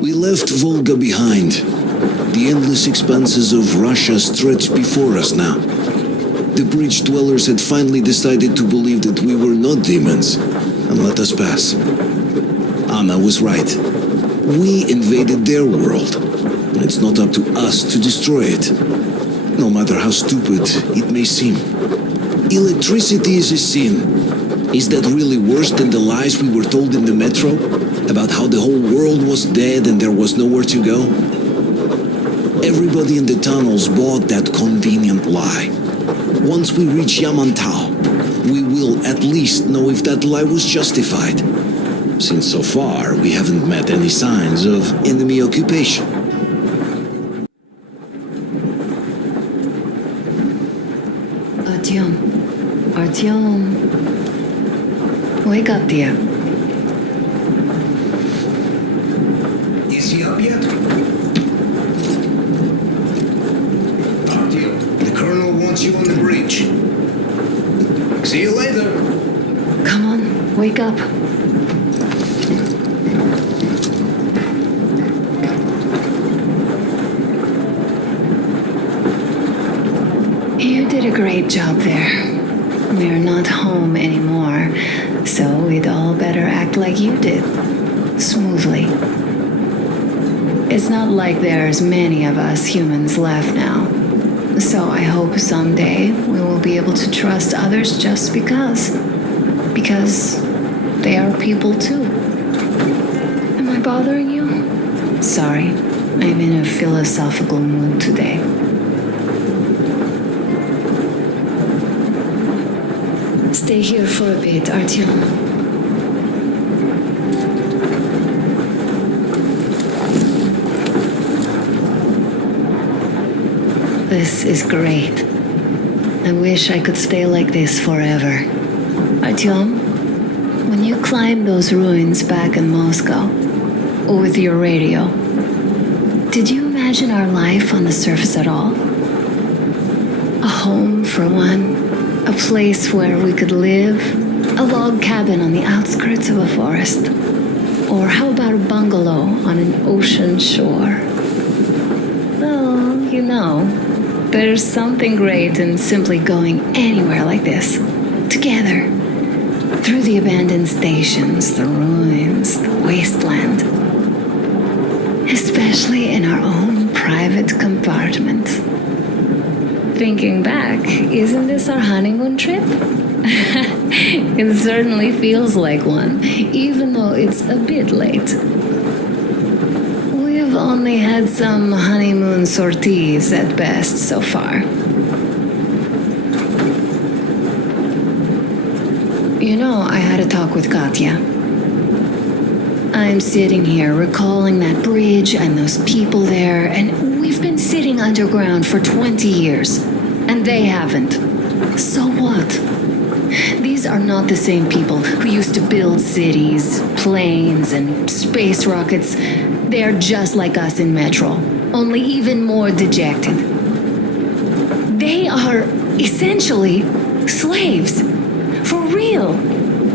We left Volga behind. The endless expanses of Russia stretched before us now. The bridge dwellers had finally decided to believe that we were not demons and let us pass. Anna was right. We invaded their world. It's not up to us to destroy it, no matter how stupid it may seem. Electricity is a sin. Is that really worse than the lies we were told in the metro? About how the whole world was dead and there was nowhere to go? Everybody in the tunnels bought that convenient lie. Once we reach Yamantau, we will at least know if that lie was justified. Since so far, we haven't met any signs of enemy occupation. Artyom, wake up, dear. Is he up yet? Artyom, the colonel wants you on the bridge. See you later. Come on, wake up. You did a great job there. We're not home anymore, so we'd all better act like you did. Smoothly. It's not like there's many of us humans left now. So I hope someday we will be able to trust others just because. Because they are people too. Am I bothering you? Sorry, I'm in a philosophical mood today. Stay here for a bit, Artyom. This is great. I wish I could stay like this forever. Artyom, when you climbed those ruins back in Moscow, with your radio, did you imagine our life on the surface at all? A home for one. A place where we could live, a log cabin on the outskirts of a forest. Or how about a bungalow on an ocean shore? Well, you know, there's something great in simply going anywhere like this, together, through the abandoned stations, the ruins, the wasteland. Especially in our own private compartment. Thinking back, isn't this our honeymoon trip? It certainly feels like one, even though it's a bit late. We've only had some honeymoon sorties at best so far. You know, I had a talk with Katya. I'm sitting here recalling that bridge and those people there, and we've been sitting underground for 20 years, and they haven't. So what? These are not the same people who used to build cities, planes, and space rockets. They're just like us in Metro, only even more dejected. They are essentially slaves. For real.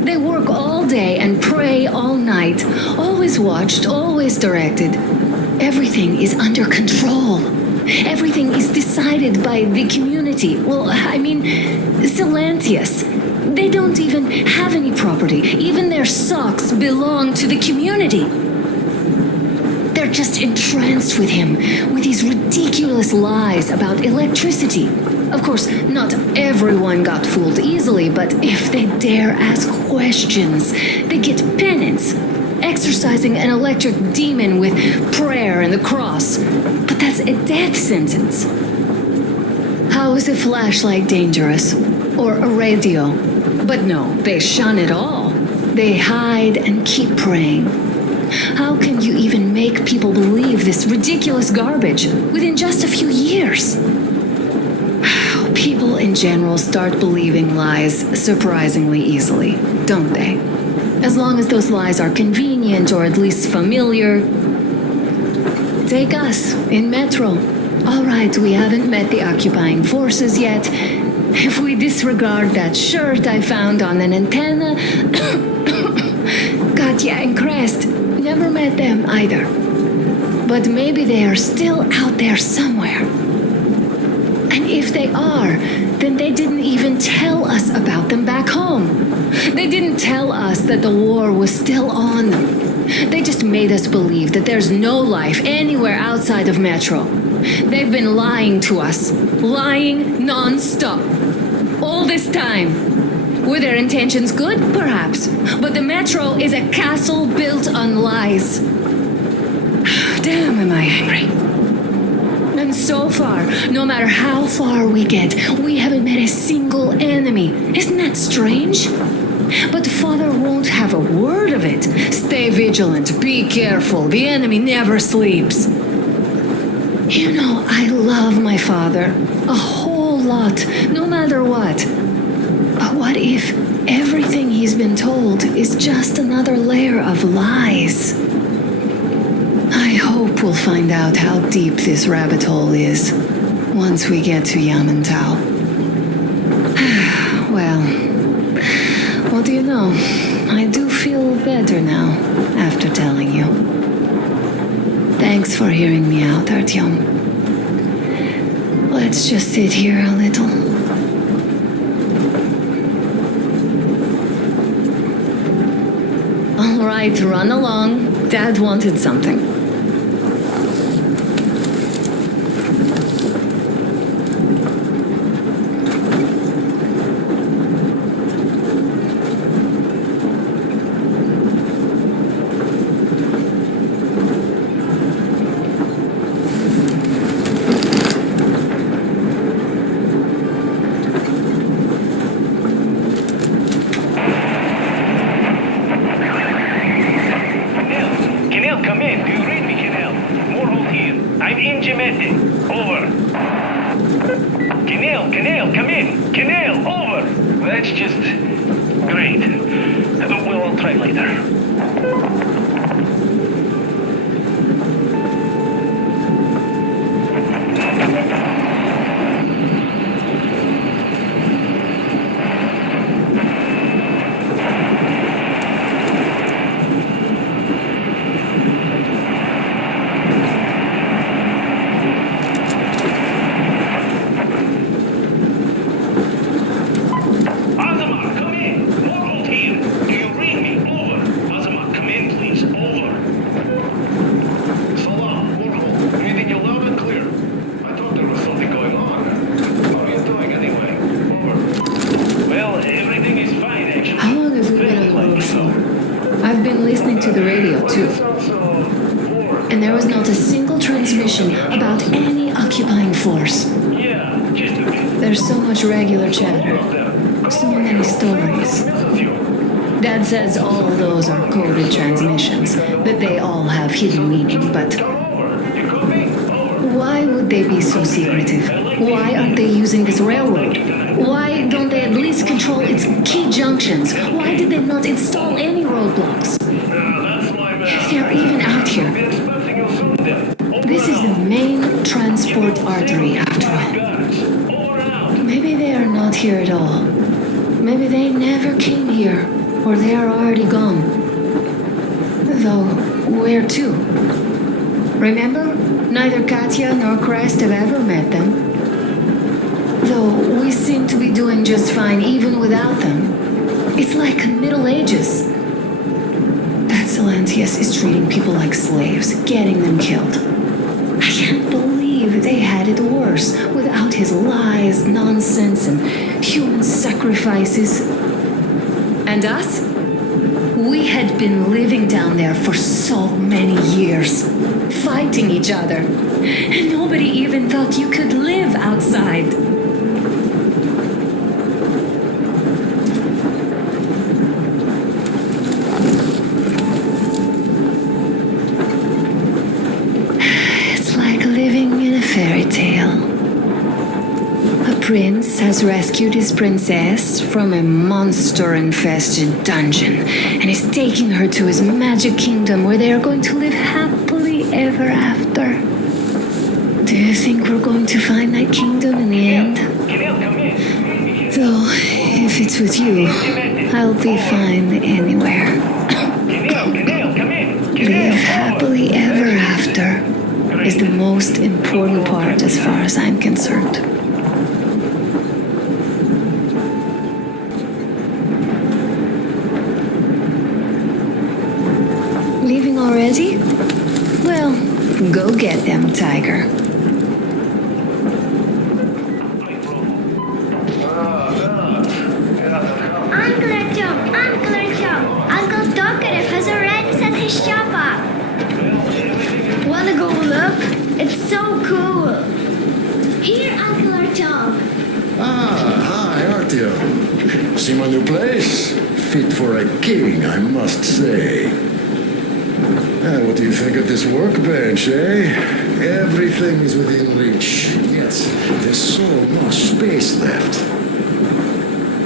They work all day and pray all night, always watched, always directed. Everything is under control. Everything is decided by the community. Well, I mean, Silantius. They don't even have any property. Even their socks belong to the community. They're just entranced with him, with these ridiculous lies about electricity. Of course, not everyone got fooled easily, but if they dare ask questions, they get penance, exorcising an electric demon with prayer and the cross. But that's a death sentence. How is a flashlight dangerous? Or a radio? But no, they shun it all. They hide and keep praying. How can you even make people believe this ridiculous garbage within just a few years? People in general start believing lies surprisingly easily, don't they? As long as those lies are convenient or at least familiar. Take us, in Metro. All right, we haven't met the occupying forces yet. If we disregard that shirt I found on an antenna, Katya and Crest, never met them either. But maybe they are still out there somewhere. And if they are, then they didn't even tell us about them back home. They didn't tell us that the war was still on. They just made us believe that there's no life anywhere outside of Metro. They've been lying to us. Lying non-stop. All this time. Were their intentions good? Perhaps. But the Metro is a castle built on lies. Damn, am I angry. And so far, no matter how far we get, we haven't met a single enemy. Isn't that strange? But Father won't have a word of it. Stay vigilant, be careful, the enemy never sleeps. You know, I love my father. A whole lot, no matter what. But what if everything he's been told is just another layer of lies? I hope we'll find out how deep this rabbit hole is once we get to Yamantau. Well, what do you know? I do feel better now after telling you. Thanks for hearing me out, Artyom. Let's just sit here a little. All right, run along. Dad wanted something. And there was not a single transmission about any occupying force. There's so much regular chatter, so many stories. Dad says all those are coded transmissions, that they all have hidden meaning, but why would they be so secretive? Why aren't they using this railroad? Why don't they at least control its key junctions? Why did they not install any roadblocks? If they're even out here, this is the main transport artery after all. Maybe they are not here at all. Maybe they never came here, or they are already gone. Though, where to? Remember? Neither Katya nor Crest have ever met them. Though we seem to be doing just fine even without them. It's like Middle Ages. That Silencius is treating people like slaves, getting them killed. I can't believe they had it worse without his lies, nonsense, and human sacrifices. And us? We had been living down there for so many years, fighting each other, and nobody even thought you could live outside. It's like living in a fairy tale. A prince has rescued his princess from a monster-infested dungeon and is taking her to his magic kingdom where they are going to live happily ever after. Do you think we're going to find that kingdom in the end? Though, if it's with you, I'll be fine anywhere. Live happily ever after is the most important part as far as I'm concerned. Leaving already? Well, go get them, Tiger. Uncle Talkative has already set his shop up. Wanna go look? It's so cool. Here, Uncle Artyom. Hi, Artyom. See my new place? Fit for a king, I must say. What do you think of this workbench, eh? Everything is within reach. Yes, there's so much space left.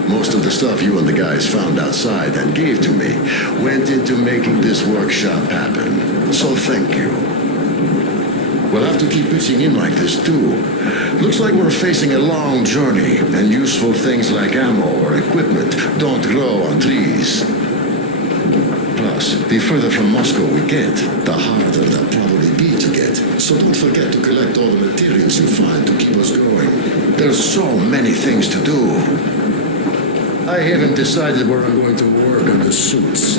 Most of the stuff you and the guys found outside and gave to me went into making this workshop happen. So thank you. We'll have to keep pitching in like this too. Looks like we're facing a long journey, and useful things like ammo or equipment don't grow on trees. Plus, the further from Moscow we get, the harder they'll probably be to get. So don't forget to collect all the materials you find to keep us going. There's so many things to do. I haven't decided where I'm going to work on the suits,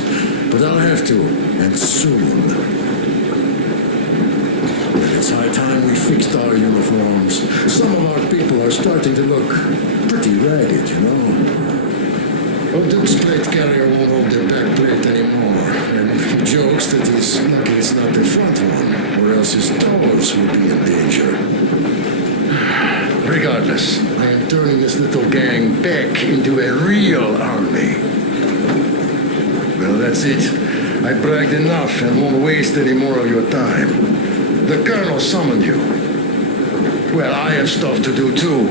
but I'll have to, and soon. It's high time we fixed our uniforms. Some of our people are starting to look pretty ragged, you know. Our Duke's plate carrier won't hold their back plate anymore, and jokes that he's lucky it's not the front one, or else his toes will be in danger. Regardless, I am turning this little gang back into a real army. Well, that's it. I bragged enough and won't waste any more of your time. The Colonel summoned you. Well, I have stuff to do too.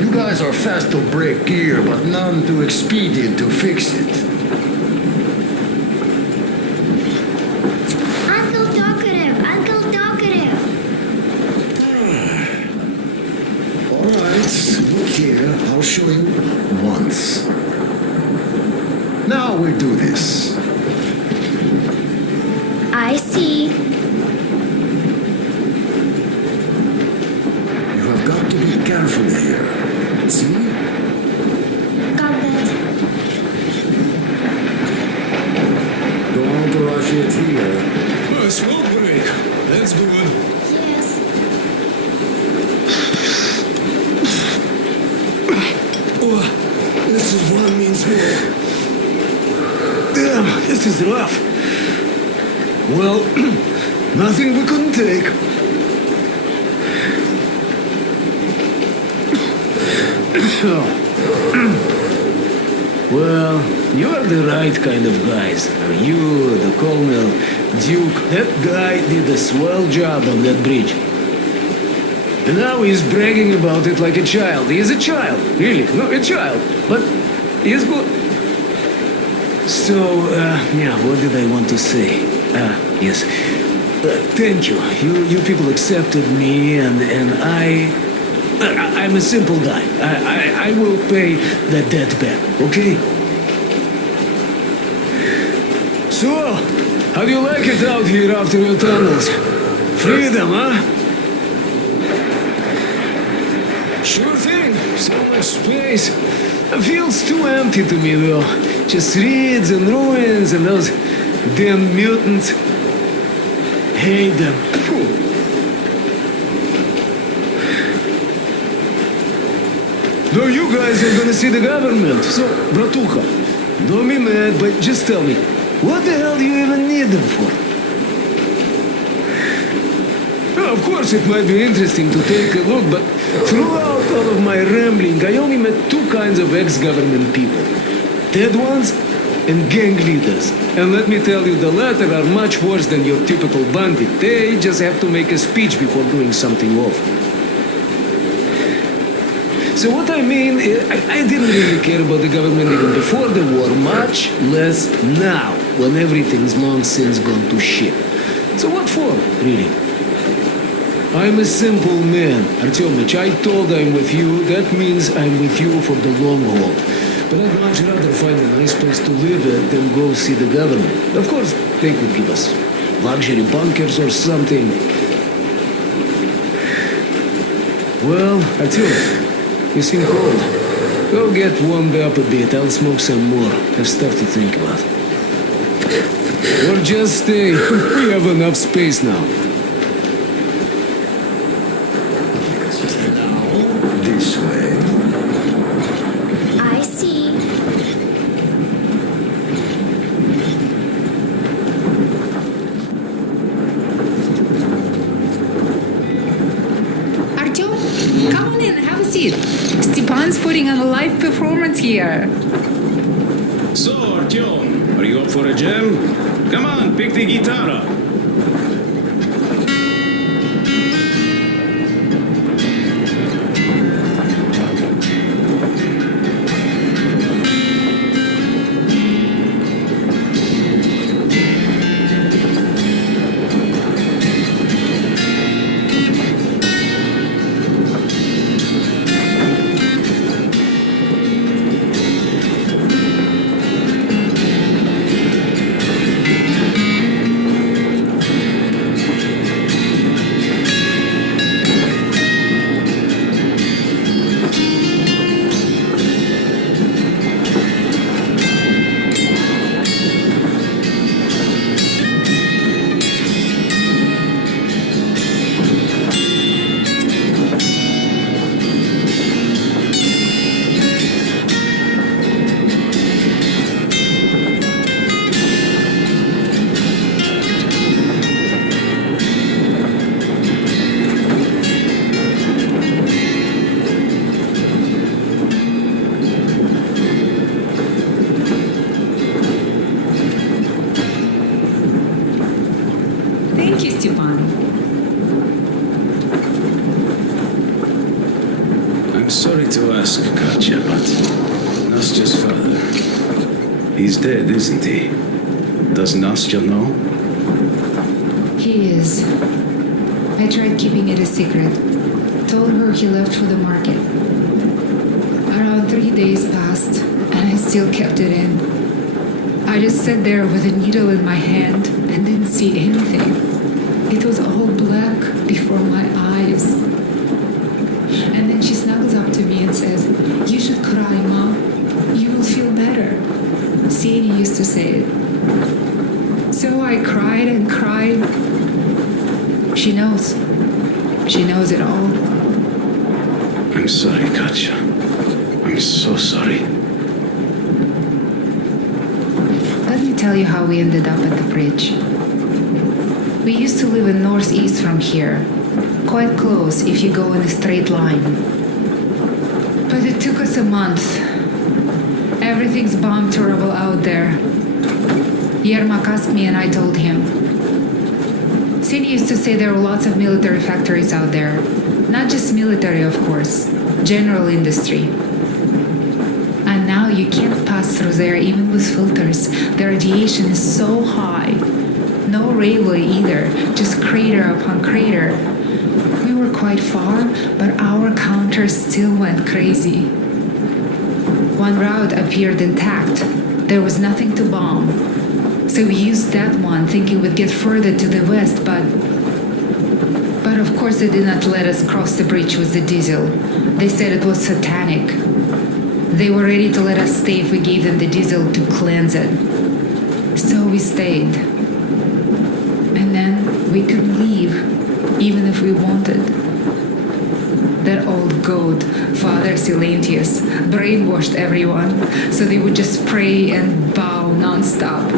You guys are fast to break gear, but none too expedient to fix it. Uncle Talkative. All right, look here. I'll show you once. Now we do this. I see. You have got to be careful here. See? Got that. Don't rush it here. A smoke break. That's good. Yes. Oh, this is one means more. Damn, this is rough. Well, nothing we couldn't take. Well, you're the right kind of guys. You, the Colonel, Duke, that guy did a swell job on that bridge. And now he's bragging about it like a child. He is a child, really. No, a child. But he's good. So, yeah, what did I want to say? Yes. Thank you. You people accepted me, and I'm a simple guy. I will pay the debt back, okay? So, how do you like it out here after your tunnels? Freedom, huh? Sure thing. So much space. It feels too empty to me, though. Just reeds and ruins and those damn mutants. Hate them. Phew. No, you guys are gonna see the government. So, bratucha, don't be mad, but just tell me, what the hell do you even need them for? Well, of course, it might be interesting to take a look, but throughout all of my rambling, I only met two kinds of ex-government people. Dead ones and gang leaders. And let me tell you, the latter are much worse than your typical bandit. They just have to make a speech before doing something awful. So what I mean is, I didn't really care about the government even before the war, much less now, when everything's long since gone to shit. So what for, really? I'm a simple man, Artyomich. I told I'm with you, that means I'm with you for the long haul. But I'd much rather find a nice place to live at than go see the government. Of course, they could give us luxury bunkers or something. Well, Attila, you seem cold. Go get warmed up a bit. I'll smoke some more. Have stuff to think about. Or just stay. We have enough space now. This way. I see. Artyom, come on in, have a seat. Stepan's putting on a live performance here. So, Artyom, are you up for a jam? Come on, pick the guitar up. Thank you, Stepan. I'm sorry to ask, Katya, but Nastya's father, he's dead, isn't he? Does Nastya know? He is. I tried keeping it a secret. Told her he left for the market. Around 3 days passed, and I still kept it in. I just sat there with a needle in my hand and didn't see anything. It was all black before my eyes. And then she snuggles up to me and says, "You should cry, Mom. You will feel better." Sadie used to say it. So I cried and cried. She knows. She knows it all. I'm sorry, Katya. I'm so sorry. Let me tell you how we ended up at the bridge. We used to live in northeast from here, quite close if you go in a straight line. But it took us a month. Everything's bomb terrible out there. Yermak asked me and I told him. Cindy used to say there were lots of military factories out there. Not just military, of course, general industry. And now you can't pass through there even with filters. The radiation is so high. No railway either, just crater upon crater. We were quite far, but our counter still went crazy. One route appeared intact. There was nothing to bomb. So we used that one, thinking we'd get further to the west, but of course they did not let us cross the bridge with the diesel. They said it was satanic. They were ready to let us stay if we gave them the diesel to cleanse it. So we stayed. And then we could leave, even if we wanted. That old goat, Father Silentius, brainwashed everyone, so they would just pray and bow nonstop.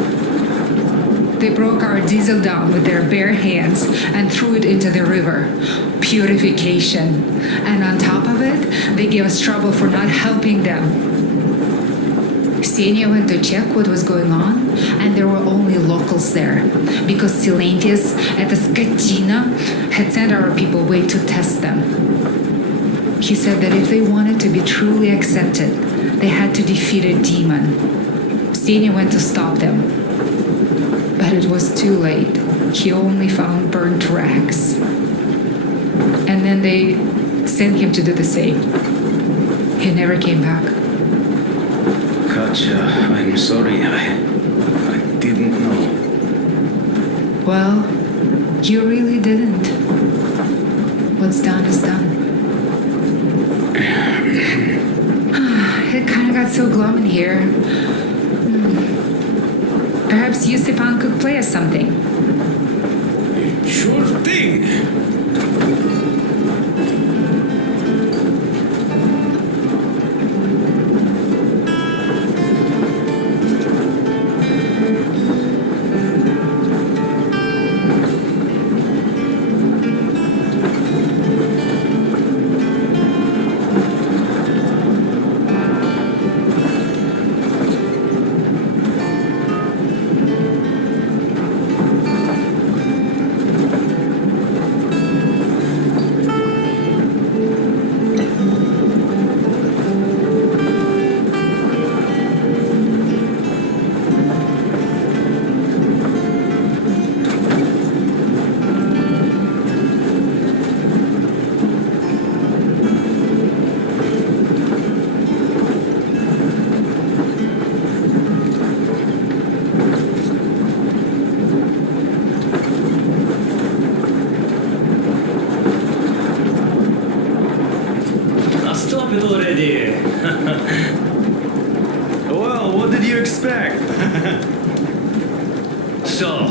They broke our diesel down with their bare hands and threw it into the river. Purification. And on top of it, they gave us trouble for not helping them. Ksenia went to check what was going on, and there were only locals there, because Silentius at the Skatina had sent our people away to test them. He said that if they wanted to be truly accepted, they had to defeat a demon. Ksenia went to stop them. But it was too late. He only found burnt rags. And then they sent him to do the same. He never came back. Katya, I'm sorry. I didn't know. Well, you really didn't. What's done is done. It kind of got so glum in here. Perhaps you, Stepan, could play us something. Sure thing. Stop it already! Well, what did you expect? So,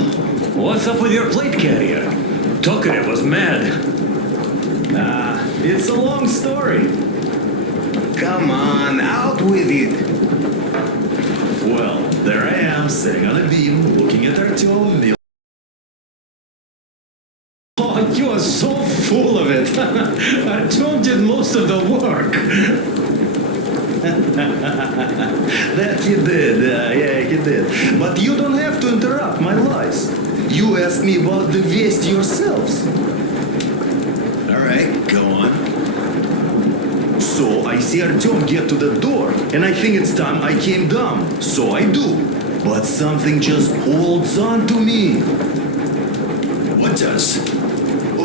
what's up with your plate carrier? Tokarev was mad. It's a long story. Come on, out with it. Well, there I am, sitting on a beam, looking at Artyom. Oh, you are so full of it. Artyom did most of the work. That he did, yeah, he did. But you don't have to interrupt my lies. You asked me about the Vest yourselves. All right, go on. So I see Artyom get to the door, and I think it's time I came down. So I do. But something just holds on to me. What does?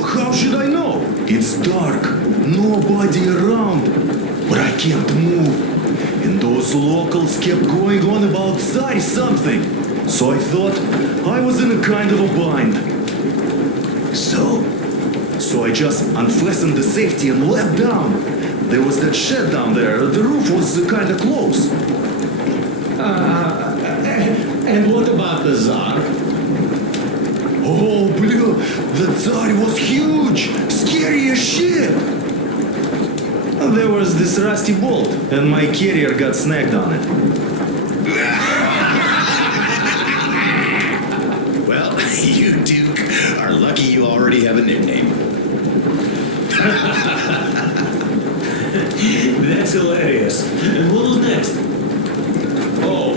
How should I know? It's dark, nobody around, but I can't move. And those locals kept going on about Tsar something. So I thought I was in a kind of a bind. So I just unfastened the safety and let down. There was that shed down there. The roof was kind of close. And what about the Tsar? Oh, blue, the Tsar was huge, scary as shit. There was this rusty bolt, and my carrier got snagged on it. Well, you, Duke, are lucky you already have a nickname. That's hilarious. And what was next? Oh,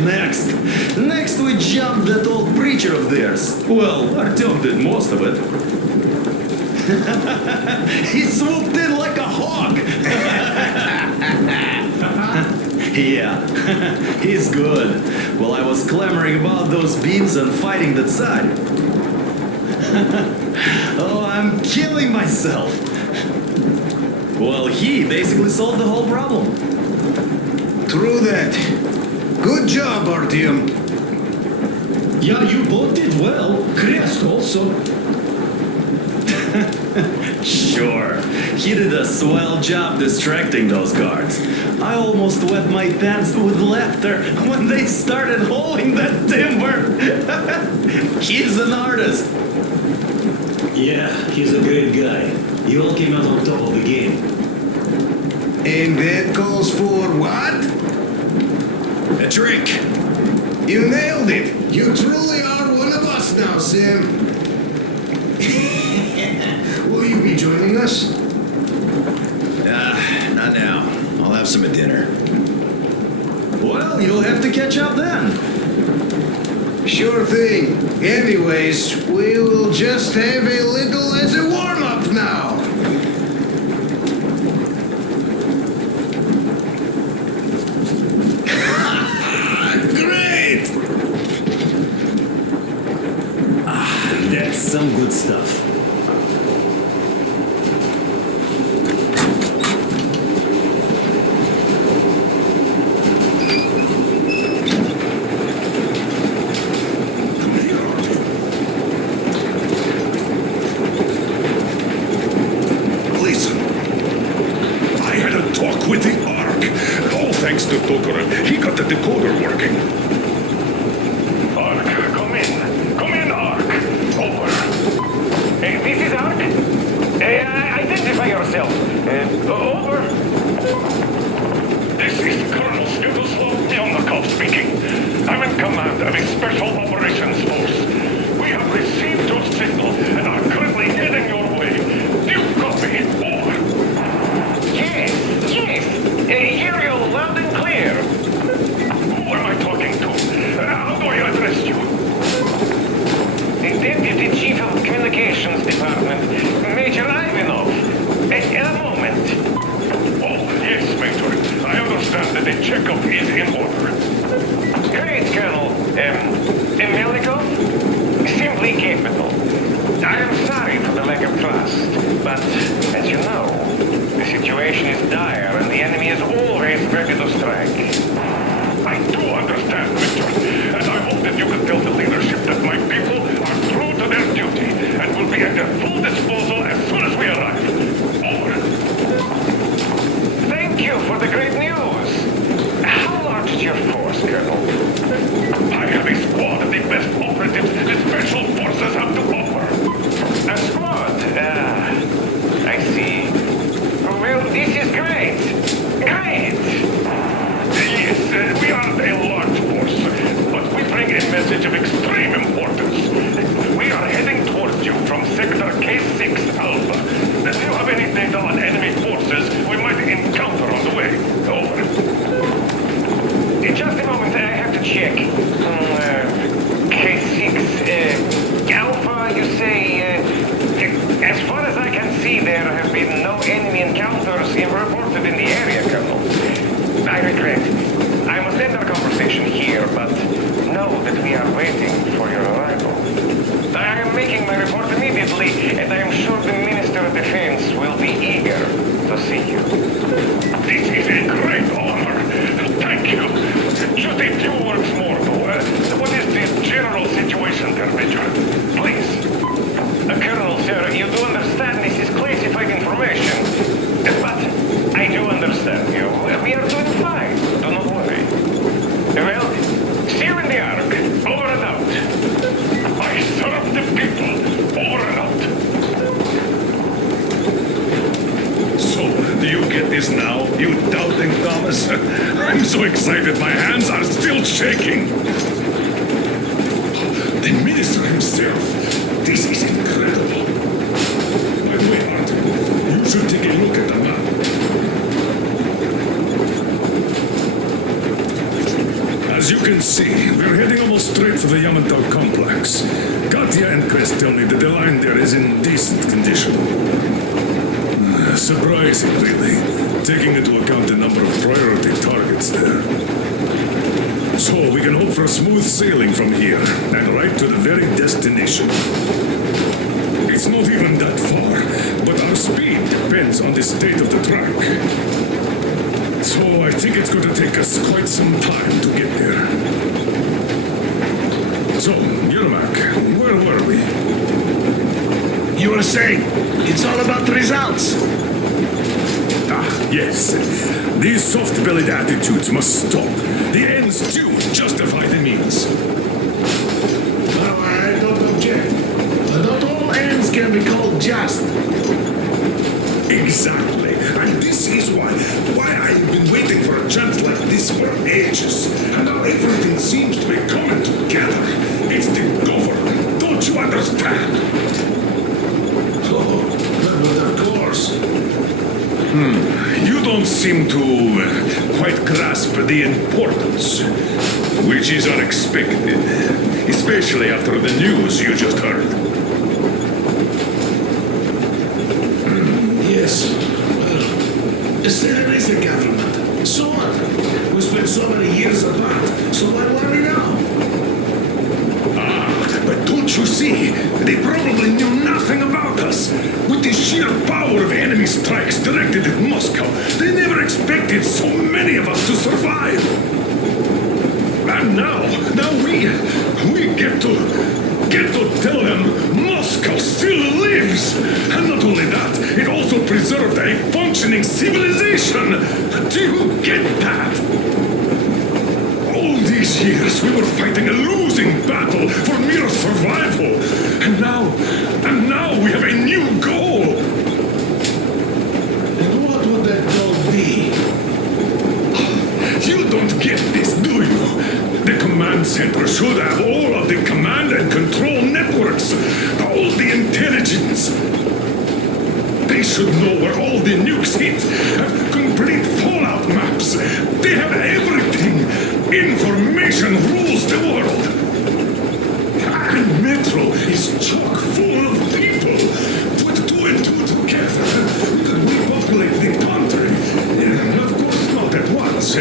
next we jumped that old preacher of theirs. Well, Artyom did most of it. He swooped in like a hawk. Yeah, he's good. While I was clamoring about those beams and fighting the Tsar. Oh, I'm killing myself. Well, he basically solved the whole problem. True that. Good job, Artyom. Yeah, you both did well. Crest also. Sure. He did a swell job distracting those guards. I almost wet my pants with laughter when they started hauling that timber. He's an artist. Yeah, he's a great guy. You all came out on top of the game. And that calls for what? A trick. You nailed it. You truly are one of us now, Sam. Will you be joining us? Not now. I'll have some at dinner. Well, you'll have to catch up then. Sure thing. Anyways, we will just have a little as a warm-up now. Great! That's some good stuff. Deputy Chief of Communications Department, Major Ivanov. In a moment. Oh, yes, Major. I understand that the checkup is in order. Great, Colonel. Melikov? Simply capital. I am sorry for the lack of trust, but as you know, the situation is dire and the enemy is always ready to strike. I do understand, Major. And I hope that you can tell the leadership that my people are true to their duty and will be at their full disposal as soon as we arrive. Over. Thank you for the great news. How large is your force, Colonel? I have a squad of the best operatives the Special Forces have to offer. A squad? I see. Well, this is great. Great! Yes, we are a large force, but we bring a message of extreme importance. We are heading towards you from Sector K6 Alpha. Do you have any data on enemy forces we might encounter on the way? Over. Just a moment, I have to check. K6 Alpha, you say? As far as I can see, there have been no enemy encounters reported in the area, Colonel. I regret. I must end our conversation here, but know that we are waiting for your arrival. I am making my report immediately, and I am sure the Minister of Defense will be eager to see you. This is a great honor. Thank you. Just a few words more, though. What is the general situation there, Major? Please. Colonel, sir, you do understand this is classified information. But I do understand you. We are doing fine. Do not worry. Well, see you in the Ark. Over and out. I serve the people. Over and out. So, do you get this now, you doubting Thomas? I'm so excited my hands are still shaking. The minister himself. This is incredible. By the way, Martin, you should take a look at the map. As you can see, we're heading almost straight for the Yamato complex. Katya and Chris tell me that the line there is in decent condition. Surprising, really, taking into account the number of priority targets there. So we can hope for smooth sailing from here and right to the very destination. It's not even that far, but our speed depends on the state of the track. So I think it's going to take us quite some time to get there. So, Yermak, where were we? You were saying, it's all about the results. Ah, yes. These soft-bellied attitudes must stop. The ends do justify the means. Well, I don't object. But not all ends can be called just. Exactly. And this is why I've been waiting for a chance like this for ages. And now everything seems to be coming together. It's the government. Don't you understand? Oh, but of course. You don't seem to quite grasp the importance, which is unexpected, especially after the news you just heard. Yes. Well, there is a government. So what? We spent so many years apart, so why worry now? But don't you see? They probably knew nothing about us. With the sheer power of enemy strikes directed at Moscow, they never expected so many of us to survive. And now we get to tell them Moscow still lives. And not only that, it also preserved a functioning civilization. Do you get that? All these years we were fighting a losing battle for mere survival. And now we have a new goal. And what would that goal be? You don't get this, do you? The command center should have all of the command and control networks, all the intelligence. They should know where all the nukes hit, have complete fallout maps. They have everything. Information rules the world. I met metro is chock full of people. Put two and two together, we could repopulate the country. Of course, not at once.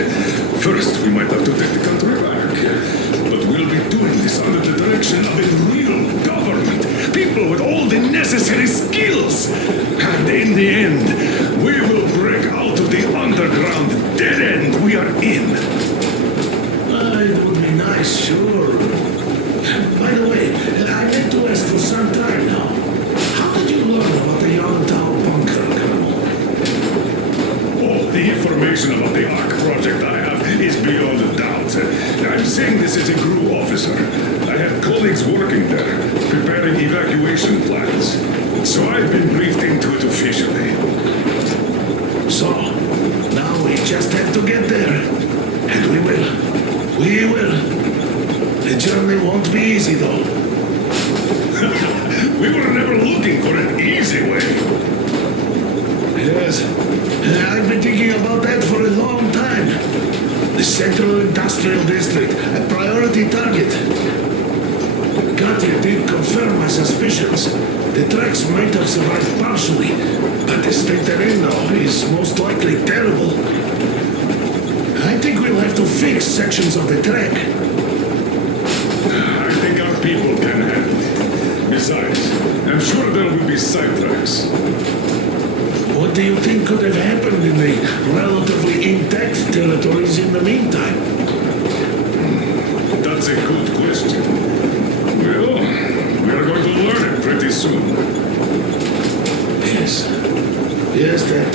First, we might have to take the country back. But we'll be doing this under the direction of a real government. People with all the necessary skills. And in the end, we will break out of the underground dead end we are in. It would be nice, sure. By the way, I meant to ask for some time now. How did you learn about the Youngtown bunker, Colonel? All the information about the ARC project I have is beyond a doubt. I'm saying this as a GRU officer. I had colleagues working there, preparing evacuation plans. So I've been briefed into it officially. So, now we just have to get there. And we will. We will. The journey won't be easy, though. We were never looking for an easy way. Yes. I've been thinking about that for a long time. The Central Industrial District, a priority target. Katya did confirm my suspicions. The tracks might have survived partially, but the state they're in now is most likely terrible. I think we'll have to fix sections of the track. I think our people can handle it. Besides, I'm sure there will be sidetracks. What do you think could have happened in the relatively intact territories in the meantime? That's a good question. Well, we are going to learn it pretty soon. Yes. Yes, that